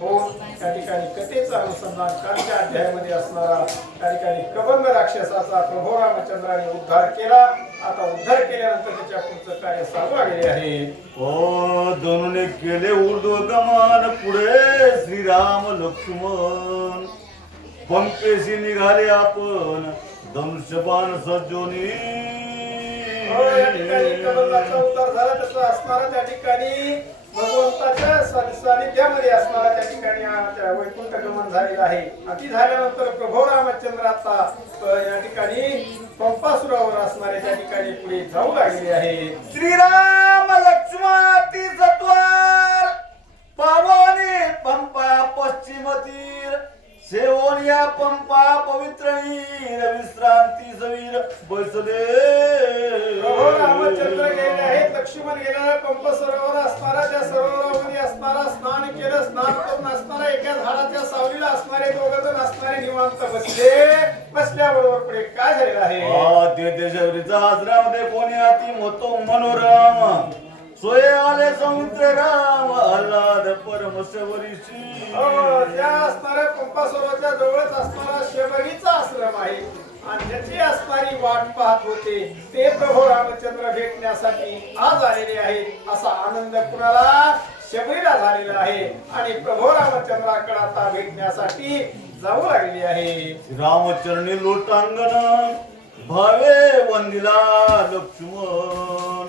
हो त्या ठिकाणी कथेचं अनुसंधान कालच्या अध्यायामध्ये असणारा त्या ठिकाणी कबंध राक्षसाचा प्रभू रामचंद्राने उद्धार केला. आता उद्धार केल्यानंतर त्याच्या पुढचं कार्य चालू आलेले आहे. ओ दोनने केले ऊर्ध्वगमन. पुढे श्रीराम लक्ष्मण. पंकेशी निघाले आपण. धनुष्यबाण सज्जोनी. हो, या ठिकाणी कबंधाचा उद्धार झाला त्याचा असणारा त्या ठिकाणी भगवंताच्या सानिध्यामध्ये असणारा त्या ठिकाणी वैकुंठ गमन झालेला आहे. आणि ती झाल्यानंतर प्रभू रामचंद्र आता अ, या ठिकाणी पंपासुरावर असणारे त्या ठिकाणी पुढे जाऊ लागलेले आहे. श्रीराम लक्ष्मण ती सत्वर पावनी पंपा पश्चिम तीर सेवोनिया पंपा पवित्र विश्रांती सवीर बसले. प्रभू रामचंद्र गेले आहेत लक्ष्मण गेलेला पंप सरोवर असणारा केलं स्नान करून असणारा एका झाडाच्या सावलीला असणारे दोघ जण असणारे निवांत बसले. बसल्याबरोबर पुढे काय झालेलं आहे? आश्रमामध्ये कोणी अति मोतो मनोरम. सोये आले समुद्र राम आल्हाद परमशवरीशी हो, त्या असणाऱ्या पंपा सरोवराच्या जवळच असणारा शबरीचा आश्रम आहे. आणि ज्याची असणारी वाट पाहत होते ते प्रभू रामचंद्र भेटण्यासाठी आज आलेले आहेत असा आनंद कुणाला? शबरीला झालेला आहे आणि प्रभू रामचंद्राकडे आता भेटण्यासाठी जाऊ लागलेली आहे. रामचरणी लोटांगण भावे वंदिला लक्ष्मण.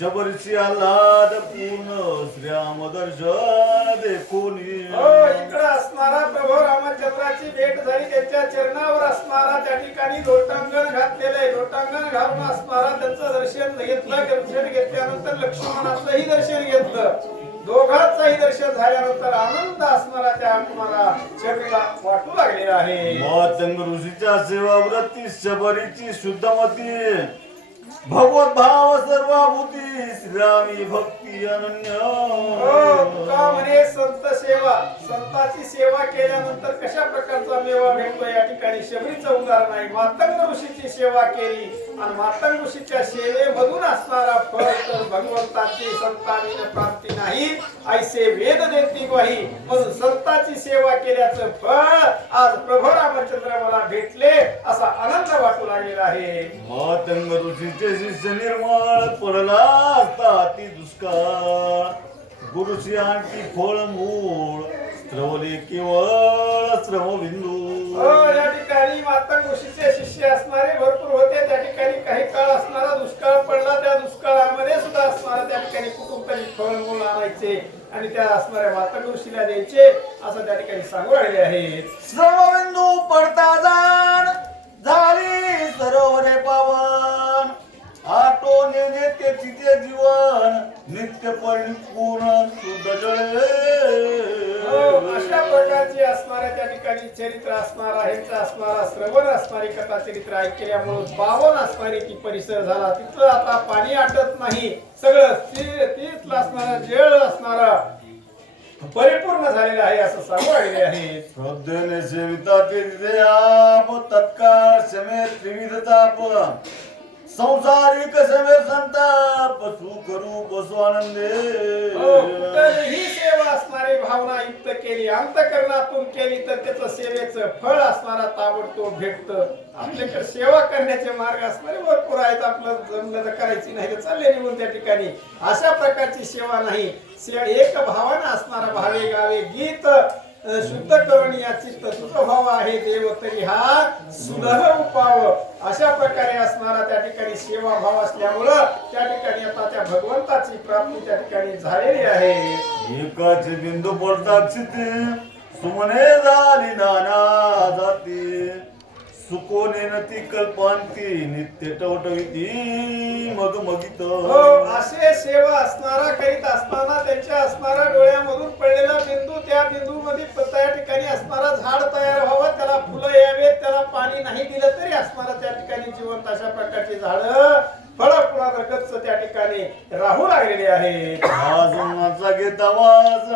शबरीची आल्हाद पूर्ण श्रीराम दर्शन देखोनी हो इकडे असणारा प्रभू रामचंद्राची भेट झाली त्यांच्या चरणावर असणारा त्या ठिकाणी लोटांगण घातलेलं आहे. लोटांगण घालून असणारा त्यांचं दर्शन घेतलं दर्शन घेतल्यानंतर लक्ष्मणाचंही दर्शन घेतलं. दोघांचंही दर्शन झाल्यानंतर आनंद असणारा त्या कुणाला शरीराला वाटू लागलेला आहे. मातंग ऋषीच्या सेवाव्रती शबरीची शुद्धमती. भगवत भाव सर्वाभूती श्रीरामी भक्ती हो, अनन्य तुका म्हणे संत सेवा संताची सेवा केल्यानंतर कशा प्रकारचा मेवा भेटतो? या ठिकाणी शबरीचं उदाहरण आहे मातंग ऋषीची सेवा केली आणि मातंग ऋषीच्या सेवेमधून असणारा फळ तर भगवंताची संतांनी प्राप्ती नाही ऐसे वेद देती ग्वाही म्हणून संताची सेवा केल्याचं फळ आज प्रभू रामचंद्र मला भेटले असा आनंद वाटू लागलेला आहे. मातंग ऋषीचे शिष्य निर्मळ पडला असता ती दुष्काळ. गुरुशी आणखी फळ मूळ स्त्रवले केवळ श्रम बिंदू हो, या ठिकाणी मातंग ऋषीचे शिष्य असणारे भरपूर होते. त्या ठिकाणी काही काळ असणारा दुष्काळ पडला. त्या दुष्काळामध्ये सुद्धा असणारा त्या ठिकाणी कुटुंब तरी फळमूळ आणायचे आणि त्या असणाऱ्या मातंग ऋषीला द्यायचे असं त्या ठिकाणी सांगू राहिले आहेत श्रमबिंदू पडता जाण झाली सरोवरे पावन. आटोने नेते तिथे जीवन नित्य परिपूर्ण शुद्ध हो, जळे अशा प्रकारची असणाऱ्या त्या ठिकाणी चरित्र असणारा ह्यांचं असणारा श्रवण असणारी कथा चरित्र ऐकल्यामुळे पावन असणारी ती परिसर झाला. तिथलं आता पाणी आटत नाही. सगळं ती- तिथलं असणारा जळ असणारा परिपूर्ण झालेलं आहे असं सांगू राहिले आहे. श्रद्धेने सेविता ते तिथे तत्काळ शमे त्रिविध ताप संसारिक शमे संताप सुख रूप स्वानंदे. हो, ही सेवा असणारी भावना युक्त केली अंतकरणातून केली तर त्याचं सेवेचं फळ असणारा ताबडतोब भेटत. आपल्याकडे सेवा करण्याचे मार्ग असणारे भरपूर आहेत. आपलं जमलं तर करायची नाही तर चालले निघून त्या ठिकाणी. अशा प्रकारची सेवा नाही. से- एक भावना असणारा भावे गावे गीत शुद्ध करून याची तत्वभाव आहे देव तरी हा सुलभ उपाव. अशा प्रकारे असणारा त्या ठिकाणी सेवा भाव असल्यामुळं त्या ठिकाणी आता त्या भगवंताची प्राप्ती त्या ठिकाणी झालेली आहे. एकाचे बिंदू पडतात सुमने झाली नाना जाती. सुकोने नती कल्पांती नित्य टवटवीती मग मगित. हो असे सेवा असणारा करीत असताना त्यांच्या असणाऱ्या डोळ्यामधून पडलेला बिंदू त्या बिंदू मध्ये त्या ठिकाणी असणारा झाड तयार व्हावं त्याला फुलं यावेत त्याला पाणी नाही दिलं तरी असणारा त्या ठिकाणी जिवंत अशा प्रकारची झाड फळ पुन्हा त्या ठिकाणी राहू लागलेली आहे.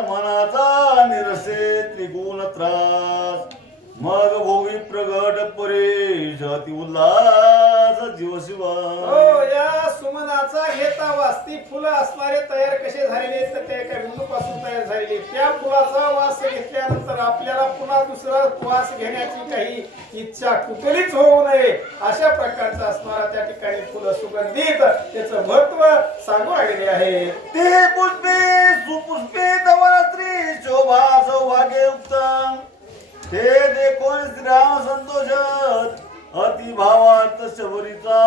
मनाचा निरसे त्रिगुण त्रास. मग भोगी प्रगट परेश अति उल्हास जीव शिवा हो या सुमनाचा घेता वास ती फुलं असणारे तयार कसे झालेले तर ते एका बिंदूपासून तयार झालेले. त्या फुलाचा वास घेतल्यानंतर आपल्याला पुन्हा दुसरा वास घेण्याची काही इच्छा कुठलीच होऊ नये. अशा प्रकारचं असणारा त्या ठिकाणी फुलं सुगंधित त्याचं महत्त्व सांगू लागलेले आहे. ते पुष्पे सुपुष्पे तवा स्त्री शोभा सौभाग्ययुक्त ते देखून श्रीराम संतोष अति भावार्थ शबरीचा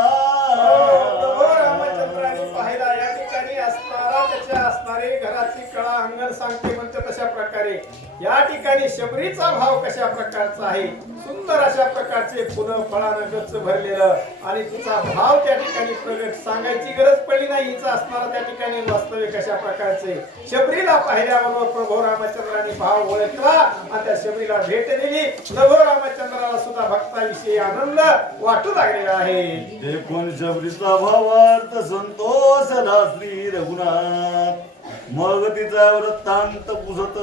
पाहिला या ठिकाणी असणारा त्याच्या असणारे घराची कळा अंगण सांगते म्हणते तशा प्रकारे. या ठिकाणी शबरीचा भाव कशा प्रकारचा आहे? सुंदर अशा प्रकारचे फुलं फळानं गच्च भरलेलं आणि तिचा भाव त्या ठिकाणी प्रगट सांगायची गरज पडली नाही. हिचा असणारा त्या ठिकाणी वास्तव्य कशा प्रकारचे? शबरीला पाहिल्याबरोबर प्रभू रामचंद्राने भाव ओळखला आणि त्या शबरीला भेट दिली. प्रभू रामचंद्राला सुद्धा भक्ताविषयी आनंद वाटू लागलेला आहे. देखून शबरीचा भावार्थ संतोष श्री रघुनाथ. मग तिचा वृत्तांत पुसत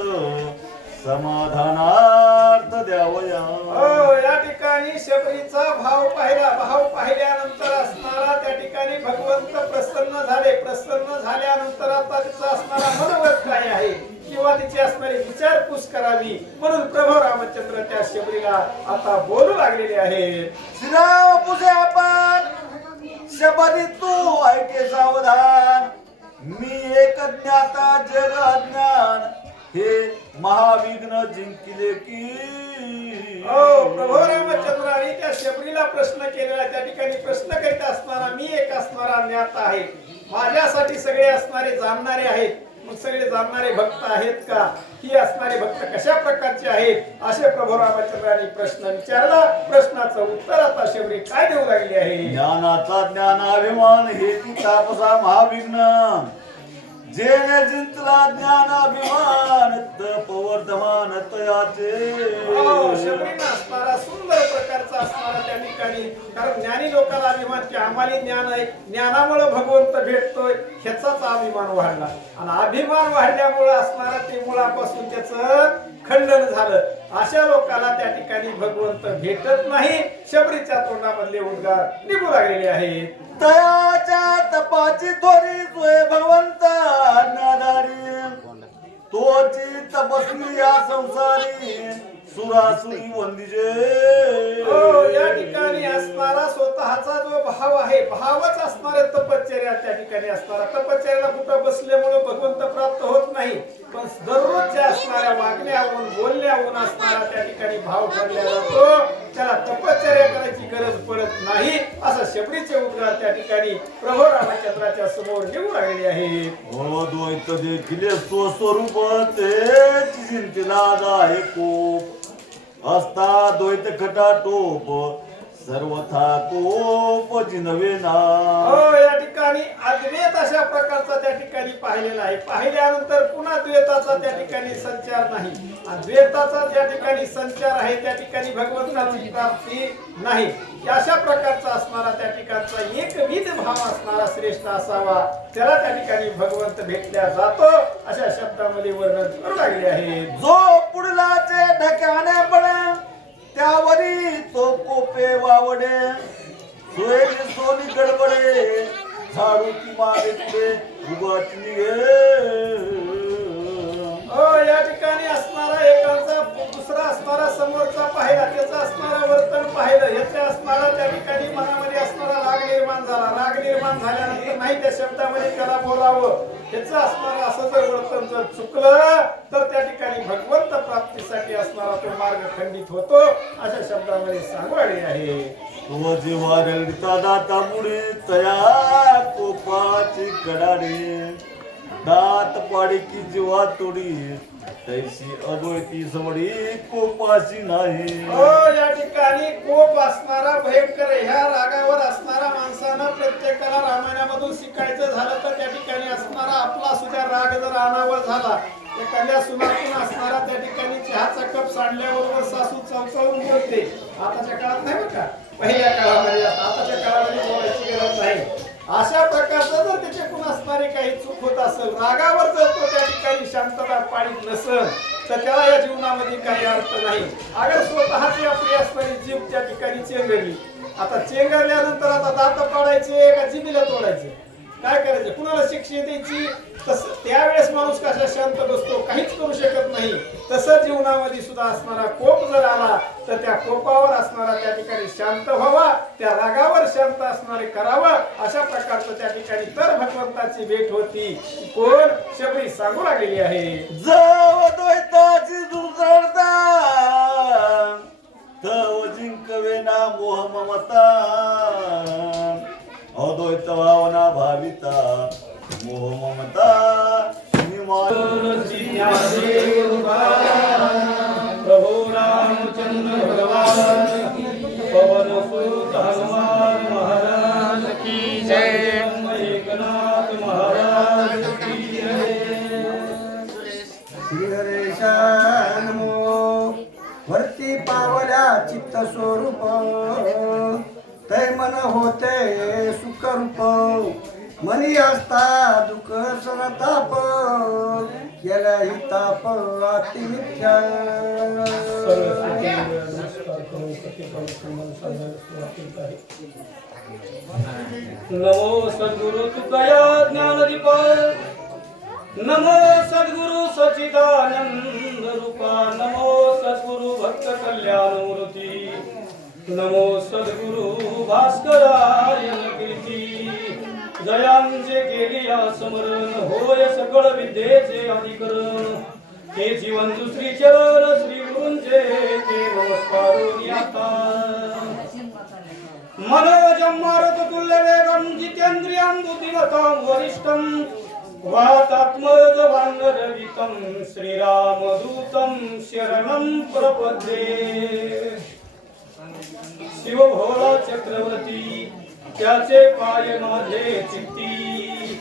समाधानार्थ द्यावया. हो या ठिकाणी शबरीचा भाव पाहिला भाव पाहिल्यानंतर असणारा त्या ठिकाणी भगवंत प्रसन्न झाले. प्रसन्न झाल्यानंतर आता तिचा असणारा मनोगत काय आहे? किंवा तिची असणारी विचारपूस करावी? म्हणून प्रभू रामचंद्र त्या शबरीला आता बोलू लागलेले आहेत. श्रीराम पुजे आपण. शबरी तू ऐके सावधान मी एक ज्ञाता जग अज्ञान. हे महाविघ्न जिंकिले की. हो प्रभू रामचंद्राने त्या शबरीला प्रश्न केलेला त्या ठिकाणी प्रश्न करीत असणारा मी एक असणारा ज्ञाता आहे. माझ्यासाठी सगळे असणारे जाणणारे आहेत. मग सगळे जाणणारे भक्त आहेत का? ही असणारे भक्त कशा प्रकारचे आहेत? असे प्रभू रामचंद्राने प्रश्न विचारला. प्रश्नाचं उत्तर आता शबरी काय देऊ लागली आहे? ज्ञानाचा ज्ञानाभिमान हे ती तापसा महाविघ्न. जे ज्ञान अभिमान तपवर्धमान तयाचे हो, असणारा सुंदर प्रकारचा असणारा त्या ठिकाणी. कारण ज्ञानी लोकांना अभिमान की आम्हाला ज्ञान आहे. ज्ञानामुळे भगवंत भेटतोय ह्याचाच अभिमान वाढला. आणि अभिमान वाढल्यामुळे असणारा ते मुळापासून त्याच खंडन झालं. अशा लोकांना त्या ठिकाणी भगवंत भेटत नाही. शबरीच्या तोंडामधले उद्गार निघू लागलेले आहेत. तयाच्या तपाची थोरी सोय भगवंत तोची तपस्वी या संसारी. सुरासुरी वंदिजे. हो, या ठिकाणी असणारा स्वतःचा जो भाव आहे भावच असणारे तपश्चर्या त्या ठिकाणी असणारा. तपश्चर्याला कुठं बसल्यामुळे भगवंत प्राप्त होत नाही. पण असणाऱ्या वागण्याहून बोलण्याहून असणारा त्या ठिकाणी भाव ठरला जातो त्याला तपश्चर्या करायची गरज पडत नाही. असं शबरीचे उद्गार त्या ठिकाणी प्रभू रामचंद्राच्या समोर निघू लागले आहे. हो द्वैत देखील तो स्वरूप ते चिंतेला आहे कोप. असता द्वैत खटा टोप. सर्वथा कोप जिनवे ना. हो या ठिकाणी अद्वैत अशा प्रकारचा त्या ठिकाणी पाहिलेला आहे. पाहिल्यानंतर पुन्हा द्वैताचा त्या ठिकाणी संचार नाही. अद्वैताचा ज्या ठिकाणी संचार आहे त्या ठिकाणी भगवंताची प्राप्ती नाही. अशा प्रकारचा असणारा त्या ठिकाणचा एकविध भाव असणारा श्रेष्ठ असावा. त्याला त्या ठिकाणी भगवंत भेटल्या जातो. अशा शब्दामध्ये वर्णन करू लागले आहे. जो पुढलाचे ढक्याने पडे आवडे सोयरी सोनी गडबडे झाडू ती मागे पुढे उगाच या ठिकाणी असणारा एकाचा दुसरा असणारा समोरचा पाहिला त्याचा असणारा वर्तन पाहिलं याच्या असणारा त्या ठिकाणी मनामध्ये असणारा राग निर्माण झाला. राग निर्माण झाल्यानंतर नाही त्या शब्दामध्ये त्याला बोलावं. त्याचं असणारं असं जर वर्तन जर चुकलं तर त्या ठिकाणी भगवंत प्राप्तीसाठी असणारा तो मार्ग खंडित होतो अशा शब्दामध्ये सांगू आले आहे तो जेव्हा रंगता दाता मुळे तया कोपाची कडाडे दात पाडी की जीवा तोडी तैसी अद्वैती समडी कोपाशी नाही हो या ठिकाणी कोप असणारा भयंकर. ह्या रागावर असणारा माणसानं प्रत्येकाला रामायणामधून शिकायचं झालं तर त्या ठिकाणी असणारा आपला सुद्धा राग जर अनावर झाला. एखाद्या सुनातून असणारा त्या ठिकाणी चहाचा कप सांडल्याबरोबर सासू चवचवून बोलते. आताच्या काळात नाही बरं का? पहिल्या काळामध्ये आताच्या काळामध्ये बोलायची गरज नाही. अशा प्रकारचं जर त्याच्याकडून असणारी काही चूक होत असेल रागावर जर तो त्या ठिकाणी शांतता पाळीत नसेल तर त्याला या जीवनामध्ये काही अर्थ नाही. अगर स्वतःची आपली असणारी जीभ त्या ठिकाणी चेंगरली. आता चेंगरल्यानंतर आता दात पाडायचे का जिमीला तोडायचे? काय करायचं? कुणाला शिक्षा द्यायची? तस त्यावेळेस माणूस कशा शांत बसतो? काहीच करू शकत नाही. तसं जीवनामध्ये सुद्धा असणारा कोप जर आला तर त्या कोपावर असणारा त्या ठिकाणी शांत व्हावा त्या रागावर शांत असणारे करावं अशा प्रकारचं त्या ठिकाणी तर भगवंताची भेट होती. कोण? शबरी सांगू लागलेली आहे. जव द्वैताची दुर्दळता तव जिंकवे ना मोह ममता असता दुःख संताप केला ही ताप अति नमो सद्गुरु तुकया ज्ञानदीप. नमो सद्गुरु सचिदानंद रूपा. नमो सद्गुरु भक्त कल्याण मूर्ती. नमो सद्गुरु भास्करायन कीर्ती. जयांचे केली स्मरण होय सकळ विद्येचे अधिकरण. हे जीवन दुसरी चरण श्री गुरुंचे ते नमस्कार आता मनोजं मारुततुल्य वेगं जितेन्द्रियं बुद्धिमतां वरिष्ठं वातात्मजवाङ्गरवितं श्रीरामदूतं शरणं प्रपद्ये. शिवभोळा चक्रवर्ती त्याचे पाय माझे चित्ती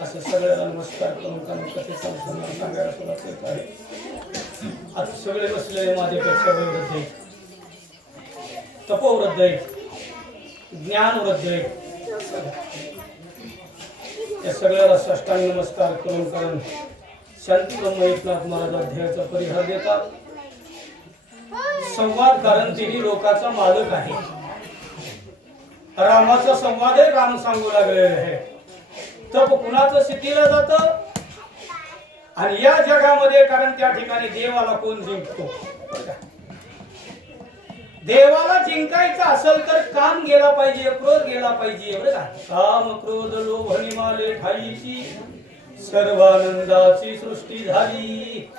असं सगळ्याला नमस्कार करून कारण कथेचा सांगायला सुरुवात करत आहे. आज सगळे बसलेले माझ्यापेक्षा वयोवृद्ध आहेत. तपोवृद्ध आहेत. ज्ञानवृद्ध आहेत. या सगळ्याला साष्टांग नमस्कार करून करून शांती ब्रह्म एकनाथ महाराज अध्यायाचा परिहार देतात. संवाद कारण तिन्ही लोकाचा मालक आहे. रामाचा संवाद आहे राम सांगू लागलेला आहे. तप कुणाचं सिद्धीला जात? आणि या जगामध्ये कारण त्या ठिकाणी देवाला कोण जिंकतो? देवाला जिंकायचं असेल तर काम गेला पाहिजे क्रोध गेला पाहिजे. बरं का? काम क्रोध लोभ निमाले ठाईची सर्वानंदाची सृष्टी झाली.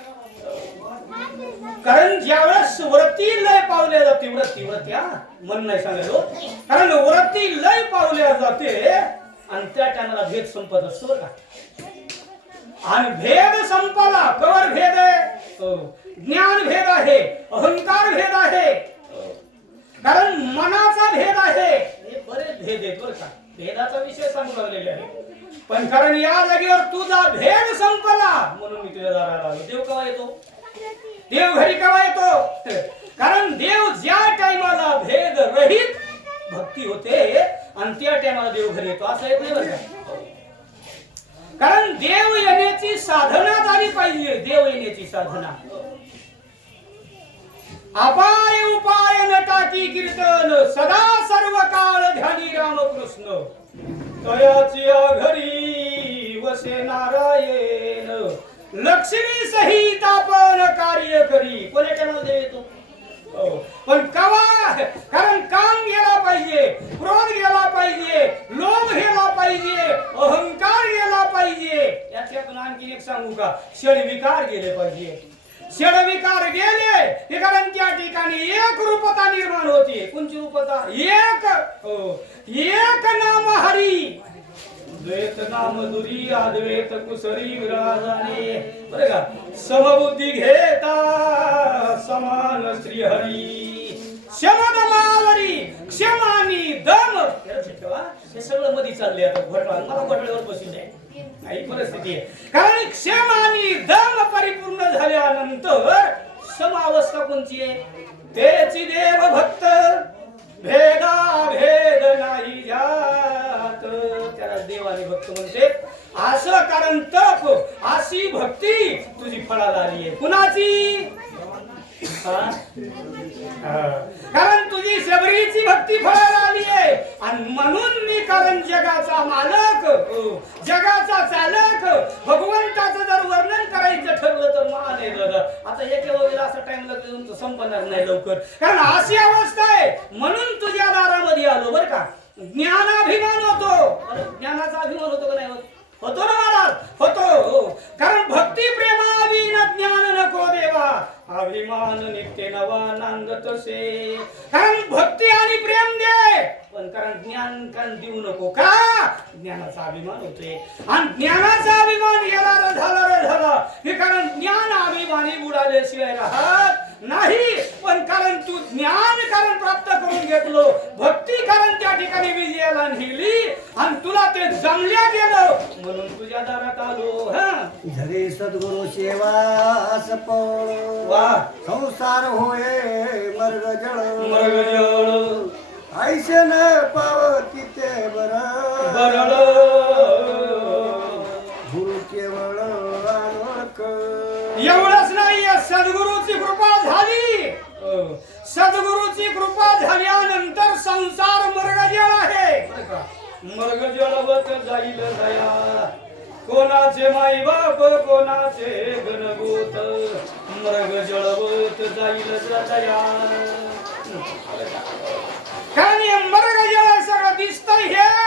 कारण ज्यावेळेस व्रती लय पावल्या जाते व्रती व्रत्या मन नाही सांगायलो हो. कारण व्रती लय पावल्या जाते आणि त्या टायमाला भेद संपत असतो का? आणि भेद संपला कवर भेद आहे? हो. ज्ञान भेद आहे अहंकार भेद आहे. कारण मनाचा भेद आहे. हे बरेच भेद आहेत बरं का? भेदाचा विषय सांगू लागलेले आहे. पण कारण या जागेवर तुझा भेद संपला म्हणून मी तुझ्या दाराला आलो. देव केव्हा येतो? देव घरी केव्हा येतो? कारण देव ज्या टायमाला भेद रहित भक्ती होते आणि त्या टायमाला देव घरी येतो असं येत नाही कारण देव येण्याची साधना झाली पाहिजे देव येण्याची साधना. अपाय उपाय नटाची कीर्तन सदा सर्व काळ ध्यानी रामकृष्ण. तयाची घरी वसे नारायण लक्ष्मी सहित आपण कार्य करी. कोण्या टायमाला येतो पण कवा? कारण काम गेला पाहिजे क्रोध गेला पाहिजे लोभ गेला पाहिजे अहंकार गेला पाहिजे. याच्यातून आणखी एक सांगू का? षडविकार गेले पाहिजे. षडविकार गेले हे कारण त्या ठिकाणी एक रूपता निर्माण होते. कोणची रूपता? एक. हो. एक नाम हरी. द्वैत मधुरी अद्वेत अद्वैत कुसरी विराजाने. बरं का? समबुद्धी घेता समान श्री हरी शमन मावरी क्षमानी दम. हे सगळं मध्ये चालले आता. घटना मला घटल्यावर बसून आहे काही परिस्थिती आहे. कारण क्षमानी दम परिपूर्ण झाल्यानंतर समावस्था कोणची आहे? तेची देव भक्त भेदा भेद नाही जा देवाने भक्त म्हणते असं कारण तप अशी भक्ती तुझी फळाला आली आहे. कुणाची? कारण तुझी शबरीची भक्ती फळाला आली आहे. आणि म्हणून मी कारण जगाचा मालक जगाचा चालक भगवंताचं जर वर्णन करायचं ठरलं तर मान आहे दादा आता एक वेळेला असं टाइम लागतो संपणार नाही लवकर. कारण अशी अवस्था आहे. म्हणून तुझ्या दारामध्ये आलो बरं का. ज्ञानाभिमान होतो. ज्ञानाचा अभिमान होतो का नाही होत? होतो ना महाराज होतो. कारण भक्ती प्रेमाधीन ज्ञान नको देवा. अभिमान नित्य नवा नांदतसे कारण भक्ती आणि प्रेम दे. पण कारण ज्ञान कारण देऊ नको का? ज्ञानाचा अभिमान होते आणि ज्ञानाचा अभिमान याला झालं झाला रे झाला. हे कारण ज्ञान अभिमानी बुडाल्याशिवाय राहत नाही पण कारण तू ज्ञान कारण प्राप्त करून घेतलो भक्ती कारण त्या ठिकाणी विजयाला नेली आणि तुला ते जमल्या गेलं म्हणून तुझ्या दारात आलो हा. झरे सद्गुरु पळ वा. संसार होये मर्ग जळ. मरगजळ ऐसे न पावती ते बर. बरळ सद्गुरूची कृपा झाल्यानंतर संसार मर्गजळ आहे. मर्गजळवत जाईल दया. कोणाचे माई बाप कोणाचे गणगोत मृग जळवत जाईल दया. कारण हे मर्ग जळ सगळं दिसतंय हे.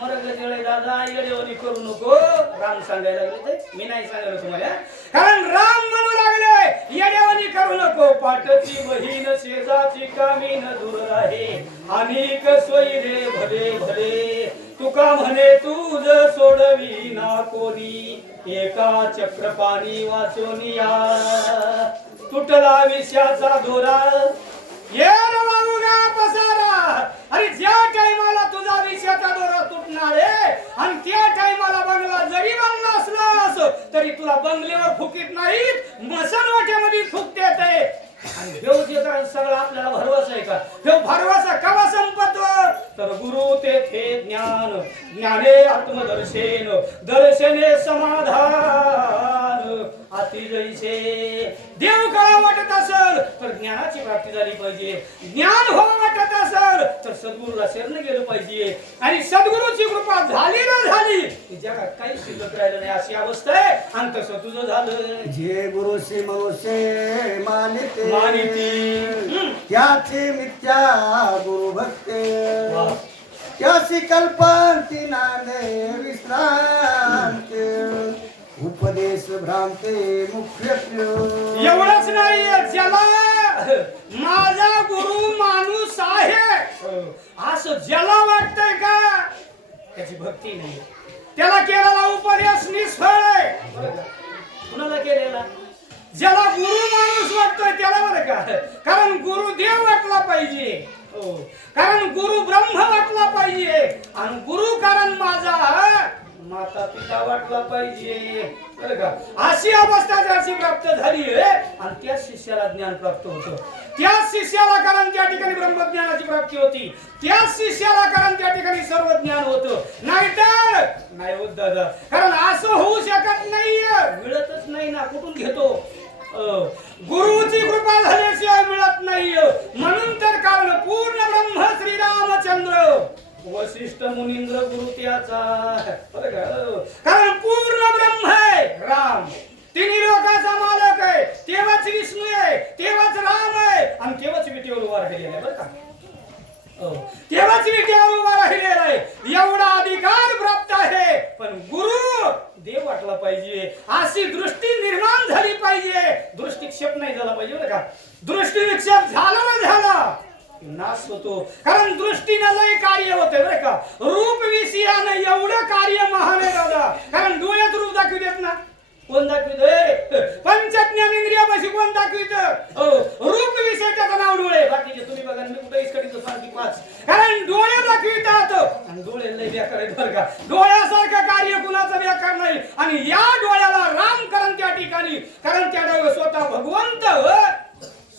मर्ग दादा येडेवणी करू नको. राम सांगायला लागले ते. मी नाही सांगायला तुम्हाला. कारण राम म्हणू लागले येडेवणी करू नको. पाटची बहीण शेजाची कामीन दूर राहे. अनेक सोयी रे भले भले तुका म्हणे तुझ सोडवी ना कोणी. एका चक्रपाणी वाचोनिया तुटला विषयाचा दोरा ये रे वाळूगा पसारा. अरे ज्या टायमाला तुझा विषयाचा दोरा तुटणार आहे आणि त्या टायमाला बंगला जरी बांधला असलास तरी तुला बंगल्यावर फुकीत नाहीत मसनवाट्यामध्ये फुक देत आहे आणि देव जे सगळं आपल्याला भरवसा आहे का? देव भरवसा कवा संपत? तर गुरु तेथे ज्ञान ज्ञाने आत्मदर्शेन दर्शने समाधान अति जैसे देव कळा वाटत असेल तर ज्ञानाची प्राप्ती झाली पाहिजे. ज्ञान हो वाटत असेल तर सद्गुरूला शरण गेलं पाहिजे. आणि सद्गुरूची कृपा झाली ना झाली जगात काही शिल्लक राहिलं नाही. अशी अवस्था आहे. आणि तसं तुझं झालं. जे गुरु मानिते मानिते. मानिती. त्याचे मिथ्या गुरु भक्ते. त्याची कल्पांती नाने विश्रांती. उपदेश भ्रांते मुख्य एवढंच नाही ज्याला माझा गुरु माणूस आहे असं ज्याला वाटतंय का? त्याची भक्ती नाही. त्याला केलेला उपदेश निष्फळ आहे? कुणाला केलेला? ज्याला गुरु माणूस वाटतोय त्याला बरं का? कारण गुरु देव वाटला पाहिजे. हो. कारण गुरु ब्रह्म वाटला पाहिजे. आणि गुरु कारण माझा माता पिता वाटला पाहिजे. बरं का? अशी अवस्था ज्याची प्राप्त झाली आणि त्या शिष्याला ज्ञान प्राप्त होतं. त्याच शिष्याला कारण त्या ठिकाणी ब्रह्मज्ञानाची प्राप्ती होती. त्याच शिष्याला कारण त्या ठिकाणी सर्व ज्ञान होतं. नाहीतर नाही होत दादा. कारण असं होऊ शकत नाही मिळतच नाही ना. कुठून घेतो? गुरुची कृपा झाल्याशिवाय मिळत नाही म्हणून तर कारण पूर्ण ब्रह्म श्रीरामचंद्र. वशिष्ठ मुनींद्र गुरु त्याचा? कारण पूर्ण ब्रह्म आहे. राम. तिन्ही लोकांचा मालक आहे. तेव्हाच विष्णू आहे. तेव्हाच राम आहे. आणि तेव्हाच विटीवर उभा राहिलेला आहे. बरं का? हो. तेव्हाच विटीवर उभा राहिलेला आहे. एवढा अधिकार प्राप्त आहे. पण गुरु देव वाटला पाहिजे. अशी दृष्टी निर्माण झाली पाहिजे. दृष्टिक्षेप नाही झाला पाहिजे. बरं का? दृष्टिविक्षेप झाला ना झाला. नाश होतो कारण दृष्टीनं लय कार्य होते बरं का. रूप विषयानं एवढं कार्य महान आहे दादा. कारण डोळ्यात रूप दाखवू देत ना. कोण दाखवित? पंचज्ञान इंद्रियापाशी कोण दाखवित? रूप विषय त्याचं नाव डोळे. बाकीचे तुम्ही बघा मी कुठे इसकडीचं सांगते पाच. कारण डोळे दाखवितात. आणि डोळे लय व्याकार आहेत बरं का. डोळ्यासारखं कार्य कुणाचं व्याकार नाही. आणि या डोळ्याला राम कारण त्या ठिकाणी. कारण त्या डोळे स्वतः भगवंत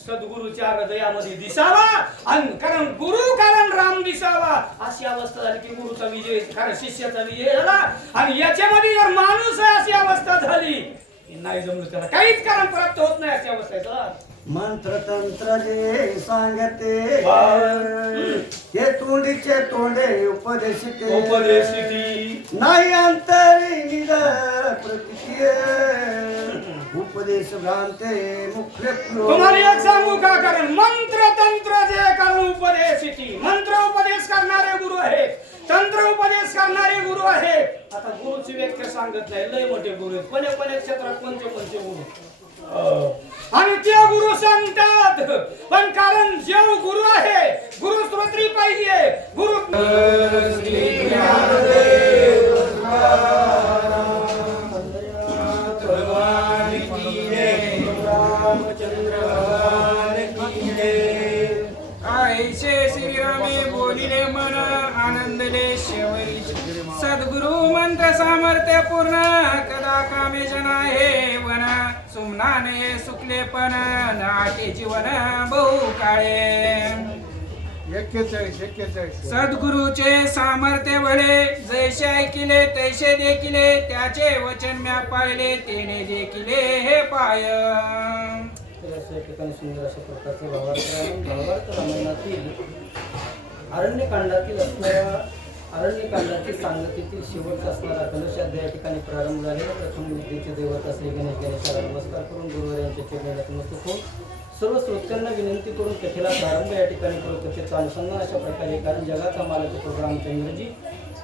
सद्गुरूच्या हृदयामध्ये दिसावा आणि कारण गुरु कारण राम दिसावा अशी अवस्था झाली की गुरुचा विजय खरं शिष्याचा विजय झाला आणि याच्यामध्ये जर माणूस आहे अशी अवस्था झाली नाही जमलं त्याला काहीच कारण प्राप्त होत नाही अशी अवस्था आहे. मंत्र तंत्र जे सांगते. हे तोंडीचे तोंडे उपदेशिते उपदेशिती. नाही अंतरी निद प्रतिक्रिय उपदेश भ्रांते मुख्य तुम्हाला एक सांगू का कारण? मंत्र तंत्र जे कारण उपदेशिती। मंत्र उपदेश करणारे गुरु आहेत। तंत्र उपदेश करणारे गुरु आहेत। आता गुरुची व्याख्या सांगत नाही. लय मोठे गुरु आहेत. कोण्या कोण्या क्षेत्रात कोणते कोणते गुरु आणि ते गुरु सांगतात. पण कारण जे गुरु आहे गुरु स्तोत्री पाहिजे. गुरु ऐसे श्रीरामे बोलिले मन आनंदले शेवई. सद्गुरु मंत्र सामर्थ्य पूर्ण कदा कामे जना हे वन. सुमनाने सुकले पण नाटे जीवन बहु काळे. सद्गुरुचे सामर्थ्य भले जैसे ऐकिले तैसे देखिले त्याचे वचन म्या पाळले तेने देखिले हे पाय. अशा ठिकाणी सुंदर अशा प्रकारचं भावार्थ रामायण भावार्थ रामायणातील अरण्यकांडातील असणाऱ्या अरण्यकांडातील सांगतीतील शेवटचा असणारा कलशाध्याय या ठिकाणी प्रारंभ झालेला प्रथम विद्येचे दैवत असले गणेश गणेशाला नमस्कार करून गुरुवार यांच्या चरणी नतमस्तक होऊन सर्व श्रोत्यांना विनंती करून कथेला प्रारंभ या ठिकाणी करू कथेचा अनुसंधान अशा प्रकारे कारण जगाचा मालक प्रोग्राम चंद्रजी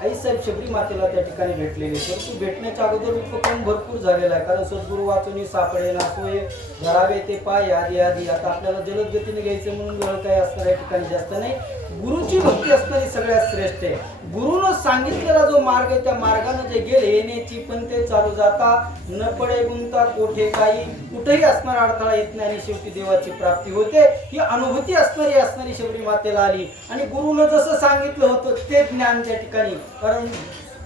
आई साहेब शबरी मातेला त्या ठिकाणी भेटलेले परंतु भेटण्याच्या अगोदर उपक्रम भरपूर झालेला आहे. कारण सद्गुरू वाचून सापडे नासोय धरावे ते पाय आदी आदी आता आपल्याला जलद गतीने घ्यायचं म्हणून वेळ काय असणार या ठिकाणी जास्त नाही. गुरुची भक्ती असणारी सगळ्यात श्रेष्ठ आहे. गुरुनं सांगितलेला जो मार्ग आहे त्या मार्गाने जे गेले येण्याची पण ते चालू जाता. न पडे गुंता कोठे काही. कुठेही असणारा अडथळा येत नाही आणि शेवटी देवाची प्राप्ती होते. ही अनुभूती असणारी असणारी शबरी मातेला आली. आणि गुरुनं जसं सांगितलं होतं ते ज्ञान त्या ठिकाणी. कारण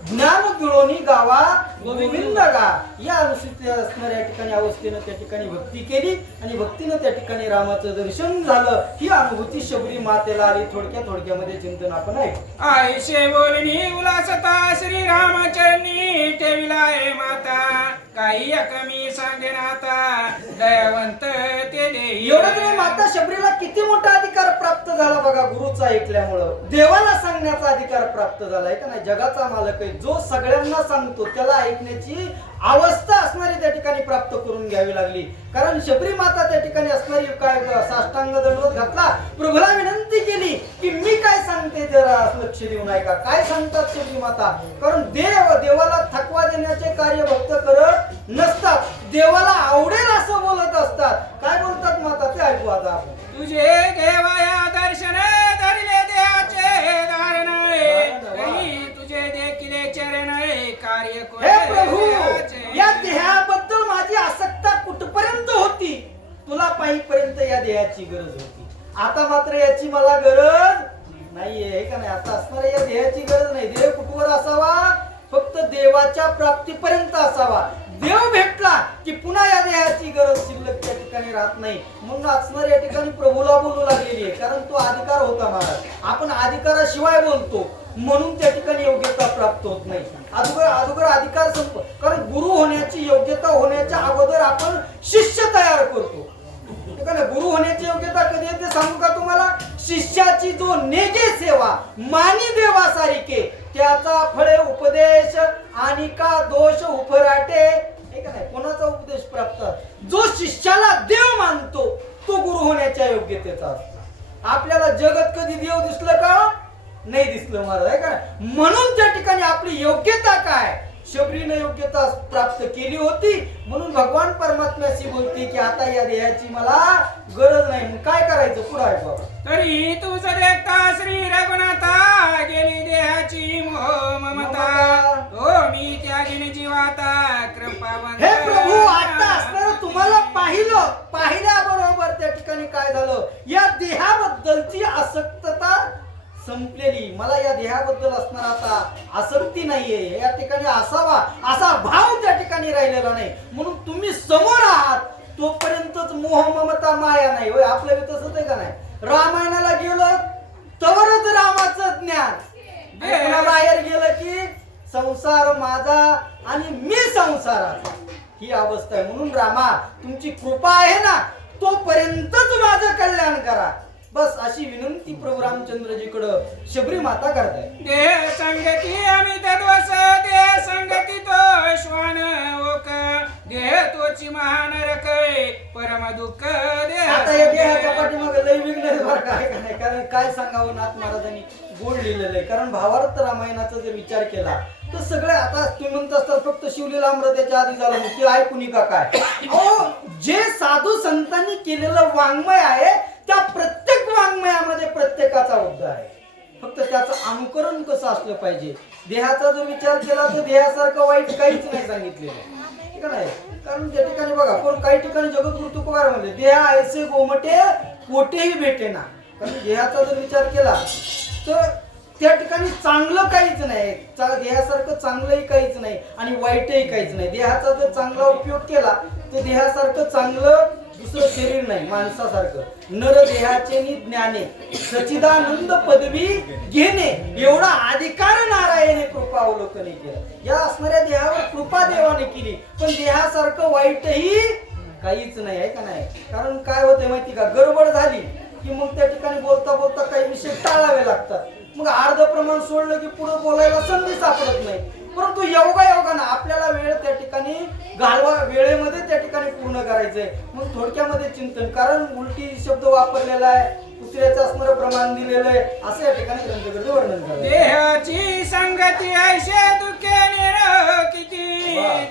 ज्ञान गिळोनी गावा गोविंद गा. या अनुसूचित असणाऱ्या ठिकाणी अवस्थेनं त्या ठिकाणी भक्ती केली आणि भक्तीनं त्या ठिकाणी रामाचं दर्शन झालं. ही अनुभूती शबरी मातेला आली. थोडक्या थोडक्यामध्ये चिंतन आपण ऐकू. आयशे बोलणी उलासता श्री रामचरणी ठेविला माता. काही कमी सांगे नाता दयावंत ते एवढं तुम्ही माता शबरीला किती मोठा अधिकार प्राप्त झाला बघा गुरुचा ऐकल्यामुळं. देवाला सांगण्याचा अधिकार प्राप्त झालाय का नाही? जगाचा मालक आहे. जो सगळ्यांना सांगतो त्याला ऐकण्याची अवस्था असणारी त्या ठिकाणी प्राप्त करून घ्यावी लागली. कारण शबरी माता त्या ठिकाणी असणारी काय साष्टांग दंडवत घातला. प्रभूला विनंती केली की मी काय सांगते जरा लक्ष देऊन ऐका. काय सांगतात शबरी माता? कारण देव देवाला थकवा देण्याचे कार्य भक्त करत नसतात. देवाला आवडेल असं बोलत असतात. काय बोलतात माता? ते ऐकू आता आपण. तुझे देवाया दर्शन धरले देहाचे धारण. तुझे देखिले चरण कार्य हे प्रभू. या देहाबद्दल माझी आसक्ता कुठपर्यंत होती? तुला पाहिपर्यंत या देहाची गरज होती. आता मात्र याची मला गरज नाहीये हे का नाही? आता असणाऱ्या या देहाची गरज नाही. देह कुठवर असावा? फक्त देवाच्या प्राप्तीपर्यंत असावा. देव भेटला की पुन्हा या देहाची गरज शिल्लक त्या ठिकाणी राहत नाही. म्हणून असणार या ठिकाणी प्रभूला बोलू लागलेली आहे. कारण तो अधिकार होता महाराज. आपण अधिकाराशिवाय बोलतो. म्हणून त्या ठिकाणी योग्यता प्राप्त होत नाही. अगोदर अगोदर अधिकार संप कारण गुरु होण्याची योग्यता होण्याच्या अगोदर आपण शिष्य तयार करतो. गुरु होण्याची योग्यता कधी येते सांगू का तुम्हाला? शिष्याची जो नेगे सेवा मानी देवा सारिके त्याचा फळे उपदेश आणि का दोष उपराटे? हे का नाही? कोणाचा उपदेश प्राप्त? जो शिष्याला देव मानतो तो गुरु होण्याच्या योग्यतेचा असतो. आपल्याला जगत कधी देव दिसलं का? नाही दिसलं महाराज. आहे का म्हणून त्या ठिकाणी आपली योग्यता काय? शबरीने योग्यता प्राप्त केली होती म्हणून भगवान परमात्म्याशी बोलते की आता या देहाची मला गरज नाही. मग काय करायचं? पुढे आहे बाबा. तरी तुझ देखता श्री रघुनाथा गेली देहाची मोह ममता हो मी त्यागिन जीवाता कृपा हे प्रभू आता असणार तुम्हाला पाहिलं पाहिल्याबरोबर त्या ठिकाणी काय झालं? या देहाबद्दलची आसक्तता संपलेली. मला या देहाबद्दल असणार आता आसक्ती नाहीये. या ठिकाणी असावा असा भाव त्या ठिकाणी राहिलेला नाही. म्हणून तुम्ही समोर आहात. तोपर्यंतच मोह ममता माया नाही. होय आपलं बी तसंच आहे का नाही? रामायणाला गेलो तवरच रामाचं ज्ञान. बाहेर गेलं की संसार माझा आणि मी संसाराचा. ही अवस्था आहे. म्हणून रामा तुमची कृपा आहे ना तोपर्यंतच माझं कल्याण करा. बस अशी विनंती प्रभू रामचंद्रजीकडं शबरी माता करताय. देह संगती अमित दोष देह संगती तो श्वान ओक देह तोची महान रकय परम दुःख देह आता या देहाच्या. पाठीमागे लय विघ्न काय का? नाही कारण काय सांगावं नाथ महाराजांनी? गोड लिहिलेलं आहे. कारण भावार्थ रामायणाचा जर विचार केला तर सगळे आता तुम्ही म्हणत असतात फक्त शिवलीला अमृताच्या आधी झालं मग ते ऐकून का काय? अहो जे साधू संतांनी केलेलं वाङ्मय आहे त्या प्रत्येक वाङ्मयामध्ये प्रत्येकाचा उद्धार आहे. फक्त त्याचं अनुकरण कसं असलं पाहिजे? देहाचा जर विचार केला तर देहासारखं वाईट काहीच नाही सांगितलेलं ठीक आहे कारण त्या ठिकाणी बघा पण काही ठिकाणी जगद्गुरु तुकोबार म्हणले देहा ऐसे गोमटे कोठेही भेटे ना. कारण देहाचा जर विचार केला तर त्या ठिकाणी चांगलं काहीच नाही. देहासारखं चांगलंही काहीच नाही आणि वाईटही काहीच नाही. देहाचा जर चांगला उपयोग केला तर देहासारखं चांगलं दुसरं शरीर नाही माणसासारखं. नर देहाचे नि ज्ञाने सचिदानंद पदवी घेणे एवढा अधिकार नारायणे कृपा अवलोकने केलं. या असणाऱ्या देहावर कृपा देवाने केली. पण देहासारखं वाईटही काहीच नाही आहे का नाही? कारण काय होते माहिती का? गडबड झाली की मग त्या ठिकाणी बोलता बोलता काही विषय टाळावे लागतात. मग अर्ध प्रमाण सोडलं की पुढे बोलायला संधी सापडत नाही. परंतु योगा योगानं आपल्याला वेळ त्या ठिकाणी घालवा वेळेमध्ये त्या ठिकाणी पूर्ण करायचंय. मग थोडक्यामध्ये चिंतन कारण उलटी शब्द वापरलेला आहे कुत्र्याचं असणारं प्रमाण दिलेलं आहे असं या ठिकाणी ग्रंथकर्ते वर्णन करतात. देहाची संगती ऐशे दुखे निर किती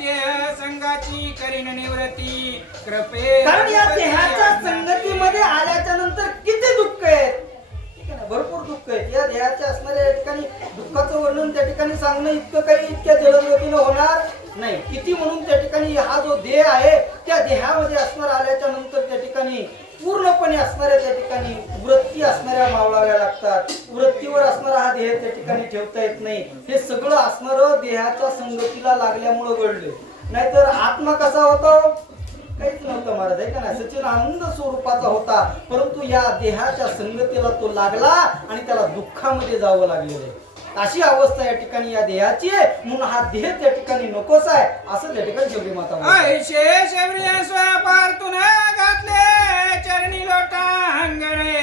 देह संगाची करीन निवृत्ती. कृपे कारण या देहाच्या संगतीमध्ये आल्याच्यानंतर किती दुःख आहेत? दुःख आहे. या देहाच्या असणाऱ्या या ठिकाणी दुःखाचं वर्णन त्या ठिकाणी सांगणं इतकं काही इतक्या जलदगतीनं होणार नाही. किती म्हणून त्या ठिकाणी हा जो देह आहे त्या देहामध्ये असणार आल्याच्यानंतर त्या ठिकाणी पूर्णपणे असणाऱ्या त्या ठिकाणी वृत्ती असणाऱ्या मावळाव्या लागतात. वृत्तीवर असणारा हा देह त्या ठिकाणी ठेवता येत नाही. हे सगळं असणारं देहाच्या संगतीला लागल्यामुळं घडलं. नाहीतर आत्मा कसा होतो? काहीच नव्हतं महाराज आहे का नाही सचिन आनंद स्वरूपाचा होता परंतु या देहाच्या संगतीला तो लागला आणि त्याला दुःखामध्ये जावं लागलेलं आहे. अशी अवस्था या ठिकाणी या देहाची आहे. म्हणून हा देह त्या ठिकाणी नकोच आहे. असं त्या ठिकाणी शबरी माता घातले चरणी लोटा अंगणे